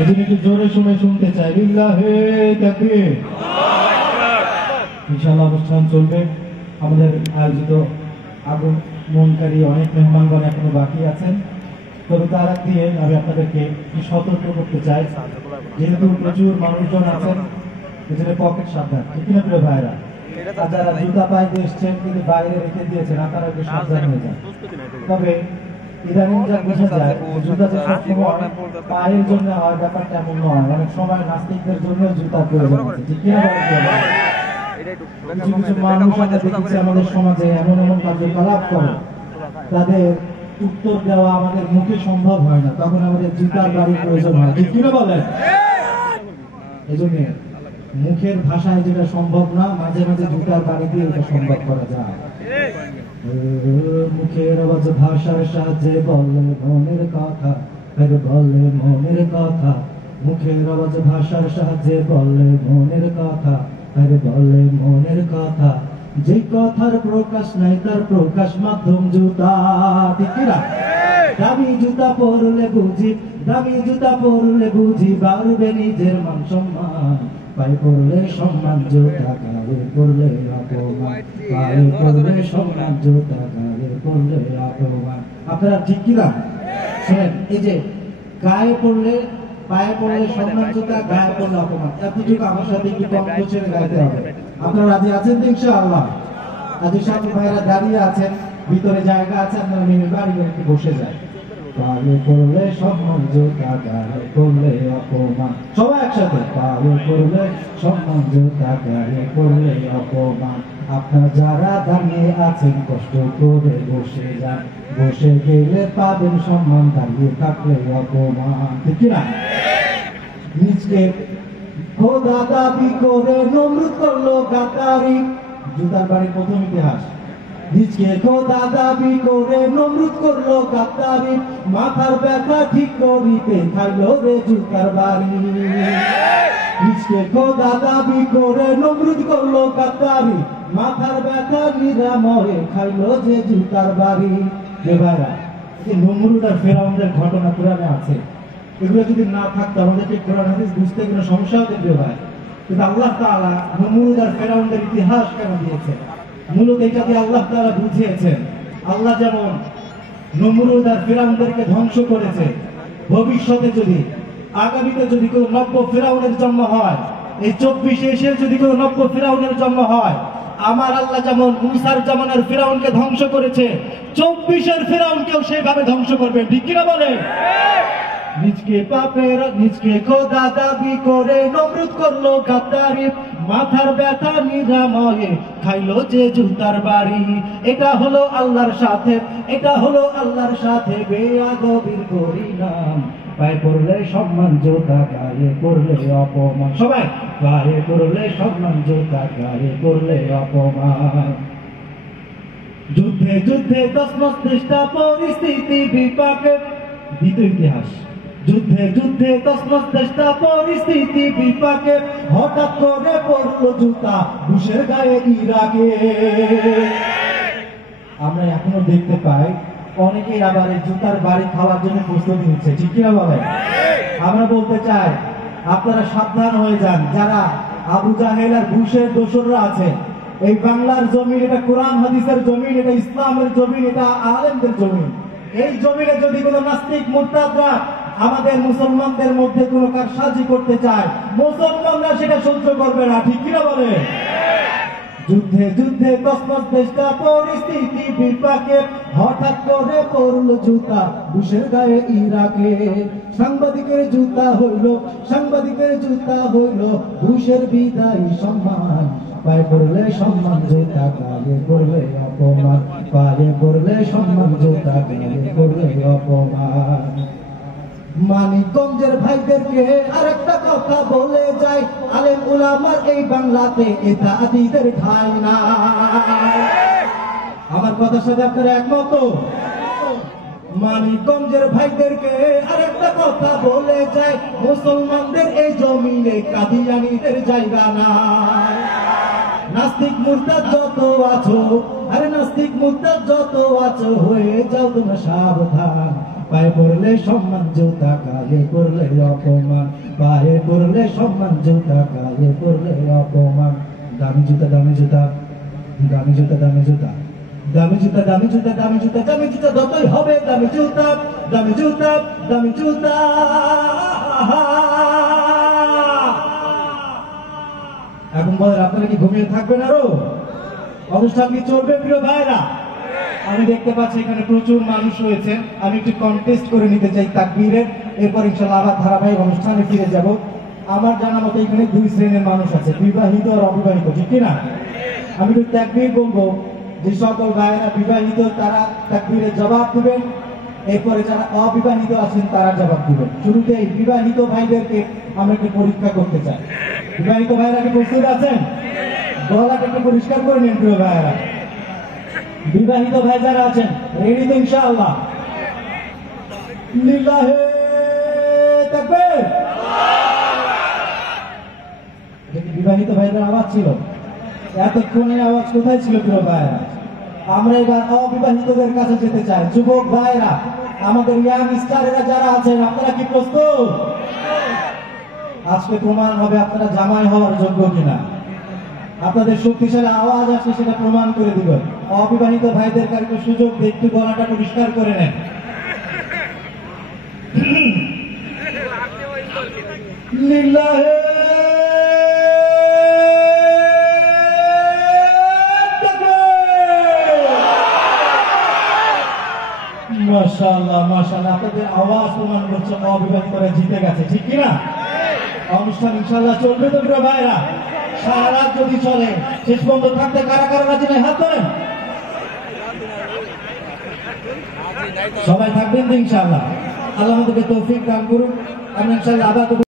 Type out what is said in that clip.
এজন্য একটু জোরে শুনতে চাই, লিল্লাহে তাকবীর। ইনশাআল্লাহ অনুষ্ঠান চলবে। আমাদের আয়োজিত আগমনকারী অনেক মেহমানগণ এখনো বাকি আছেন। তবে তার আগ দিয়ে আমি আপনাদেরকে সতর্ক করতে চাই, যেহেতু প্রচুর মানুষজন আছেন, এজন্য পকেট সাবধান, ঠিক না প্রিয় ভাইরা? আর যারা জুতা পায়ে দিয়ে এসছেন কিন্তু বাইরে রেখে দিয়েছেন, আপনারা একটু সাবধান হয়ে যান। তবে ইদানিং যা বোঝা যায়, জুতা যে সবসময় পায়ের জন্য হয় ব্যাপারটা এমন নয়। অনেক সময় নাস্তিকদের জন্য জুতা প্রয়োজন আছে, ঠিক না? কিছু কিছু মানুষ আমরা দেখেছি আমাদের সমাজে এমন এমন কার্যকলাপ করে, তাদের উত্তর দেওয়া আমাদের মুখে সম্ভব হয় না, তখন আমাদের জুতার বাড়ির প্রয়োজন হয়, ঠিক কিনা বলেন? এই জন্য মুখের ভাষায় যেটা সম্ভব না, মাঝে মাঝে জুতার বাড়ি দিয়ে এটা সম্ভব করা যায়। মুখের আওয়াজ ভাষার সাহায্যে বলে মনের কথা, বলে মনের কথা। মুখের আওয়াজ ভাষার সাহায্যে বলে মনের কথা, বলে মনের কথা। যে কথার প্রকাশ নাই তার প্রকাশ মাধ্যম জুতা, ঠিক না? দামি জুতা পরলে বুঝি, দামি জুতা পরলে বুঝি বাড়বে নিজের মান সম্মান। পায়ে পড়লে সম্মান জুতা, গায়ে পড়লে অপমান। পায়ে পড়লে সম্মান জুতা, গায়ে পড়লে অপমান। আপনারা ঠিক কিনা? শোনেন, এই যে গায়ে পড়লে, পায়ে পড়লে সম্মান জুতা, গায়ে পড়লে অপমান, এতটুকু আমার সাথে একটু কম ছেড়ে গাইতে হবে। আপনারা রাজি আছেন তো ইনশাআল্লাহ? আজ সাথী ভাইরা দাঁড়িয়ে আছেন, ভিতরে জায়গা আছে, আপনারা নিয়ে বাড়ি একটু বসে যায়। পায়ে পড়লে সম্মান জুতা, গায়ে পড়লে অপমান। সবাই একসাথে, পায়ে পড়লে সম্মান জুতা, গায়ে পড়লে অপমান। আপনারা যারা দাঁড়িয়ে আছেন কষ্ট করে বসে যান, বসে গেলে পাবেন সম্মান, দাঁড়িয়ে থাকলে অপমান, ঠিক না? নিজকে খোদা দাবি করে নমরুদ করলো গাদ্দারি। জুতার বাড়ির প্রথম ইতিহাস। নিজকে খোদা দাবি করে নমরুদ করলো গাদ্দারি, মাথার ব্যথা ঠিক করিতে খাইলো রে জুতার বাড়ি। নিজকে খোদা দাবি করে নমরুদ করলো গাদ্দারি, মাথার ব্যথা নিরাময়ে খাইলো যে জুতার বাড়ি। যে ভাইরা, এই নমরুদ আর ফেরাউনের ঘটনা কোরআনে আছে, এগুলো যদি না থাকতো আমাদেরকে কোরআন হাদিস বুঝতে কোনো সমস্যা হতে প্রিয় ভাই। কিন্তু আল্লাহ তাআলা নমরুদ আর ফেরাউনের ইতিহাস কেন দিয়েছেন? মূলত এটা দিয়ে আল্লাহ তাআলা বুঝিয়েছেন, আল্লাহ যেমন নমরুদ আর ফেরাউনদেরকে ধ্বংস করেছে, ভবিষ্যতে যদি আগামীতে যদি কোনো নব্য ফেরাউনের জন্ম হয়, এই 24 এসে যদি কোনো নব্য ফেরাউনের জন্ম হয়, আমার আল্লাহ যেমন মুসার জামানার ফেরাউনকে ধ্বংস করেছে, 24-এর ফেরাউনকেও সেভাবে ধ্বংস করবেন, ঠিক কিনা বলে? নিজকে পাপের, নিজকে খোদা দাবি করে নমরুদ করলো গাদ্দারি, মাথার ব্যথা নিরাময়ে খাইলো যে জুতার বাড়ি। এটা হলো আল্লাহর সাথে, এটা হলো আল্লাহর সাথে বেয়াদবির পরিণাম। পায়ে পড়লে সম্মান জুতা, গায়ে পড়লে অপমান। সবাই, গায়ে পড়লে সম্মান জুতা, গায়ে পড়লে অপমান। যুদ্ধে যুদ্ধে তসমস চেষ্টা, পরিস্থিতি বিপাকে। দ্বিতীয় ইতিহাস। যুদ্ধে যুদ্ধে তসমস চেষ্টা, পরিস্থিতি বিপাকে, হঠাৎ করে পড়লো জুতা বুশের গায়ে ইরাকে। আমরা এখনো দেখতে পাই অনেকেই আবার এই জুতার বাড়ি খাওয়ার জন্য প্রস্তুতি নিচ্ছে, ঠিক কিনা বলে? আমরা বলতে চাই আপনারা সাবধান হয়ে যান। যারা আবু জাহেল আর বুশের দোসররা আছে, এই বাংলার জমিন এটা কোরআন হাদিসের জমিন, এটা ইসলামের জমিন, এটা আলেমদের জমিন। এই জমিনে যদি কোনো নাস্তিক মুরতাদরা আমাদের মুসলমানদের মধ্যে কোনো কারসাজি করতে চায়, মুসলমানরা সেটা সহ্য করবে না, ঠিক কিনা বলে? যুদ্ধে যুদ্ধে তসমস চেষ্টা, পরিস্থিতি বিপাকে, হঠাৎ করে পড়লো জুতা বুশের গায়ে ইরাকে। সাংবাদিকের জুতা হইল, সাংবাদিকের জুতা হইল বুশের বিদায়ী সম্মান। পায়ে পড়লে সম্মান জুতা, গায়ে পড়লে অপমান। পায়ে পড়লে সম্মান জুতা, গায়ে পড়লে অপমান। মানিকগঞ্জের ভাইদেরকে আরেকটা কথা বলে যায়, আলেম উলামার এই বাংলাতে ইত্যাদিদের ঠাঁই না। আমার কথার সাথে আপনারা একমত? মানিকগঞ্জের ভাইদেরকে আরেকটা কথা বলে যায়, মুসলমানদের এই জমিনে কাদিয়ানীদের জায়গা নাই। নাস্তিক মুরতাদ যত আছো, আরে নাস্তিক মুরতাদ যত আছো, হয়ে যাও তোমরা সাবধান। পায়ে পড়লে সম্মান জুতা, গায়ে পড়লে অপমান। পায়ে পড়লে সম্মান জুতা, গায়ে পড়লে অপমান। দামি জুতা, দামি জুতা, দামি জুতা, দামি জুতা, দামি জুতা, দামি জুতা, দামি জুতা, দামি জুতা যতই হবে দামি জুতা, দামি জুতা, দামি জুতা। এখন বলেন আপনারা কি ঘুমিয়ে থাকবেন আরো? অনুষ্ঠান কি চলবে প্রিয় ভাইরা? আমি দেখতে পাচ্ছি এখানে প্রচুর মানুষ রয়েছে। আমি একটু কন্টেস্ট করে নিতে চাই তাকবীরের, এরপর ইনশাআল্লাহ আবার ধারাবাহিক অনুষ্ঠানে ফিরে যাব। আমার জানা মতো এখানে দুই শ্রেণীর মানুষ আছে, বিবাহিত আর অবিবাহিত, ঠিক কিনা? আমি একটু তাকবীর বলবো, যে সকল ভাইয়েরা বিবাহিত তারা তাকবীরের জবাব দিবেন, এরপরে যারা অবিবাহিত আছেন তারা জবাব দিবেন। শুরুতেই বিবাহিত ভাইদেরকে আমরা একটু পরীক্ষা করতে চাই। বিবাহিত ভাইরা কি প্রস্তুত আছেন? গলাটা একটু পরিষ্কার করে নিন প্রিয় ভাইয়েরা। বিবাহিত ভাই যারা আছেন রেডি তো ইনশাআল্লাহ? লিল্লাহে তাকবীর। বিবাহিত ভাইদের আওয়াজ ছিল, এতক্ষণে আওয়াজ কোথায় ছিল প্রিয় ভাইয়েরা? আমরা এবার অবিবাহিতদের কাছে যেতে চাই। যুবক ভাইরা, আমাদের ইয়াং স্টারেরা যারা আছেন, আপনারা কি প্রস্তুত? আজকে প্রমাণ হবে আপনারা জামাই হওয়ার যোগ্য কিনা। আপনাদের শক্তিশালী আওয়াজ আছে, সেটা প্রমাণ করে দিবেন। অবিবাহিত ভাইদের কাছে সুযোগ দিয়ে একটু গলাটা পরিষ্কার করে নেন। লিল্লাহে মাশাআল্লাহ, মাশাআল্লাহ, আপনাদের আওয়াজ প্রমাণ করছে অবিবাহিতরা জিতে গেছে, ঠিক কিনা? অনুষ্ঠান ইনশাআল্লাহ চলবে তো প্রিয় ভাইরা? সারা রাত যদি চলে, শেষ পর্যন্ত থাকতে কারা কারা রাজি নাই হাত ধরেন। সবাই থাকবেন তো ইনশাআল্লাহ? আল্লাহ আমাদেরকে তৌফিক দান করুন। আমরা ইনশাআল্লাহ আবার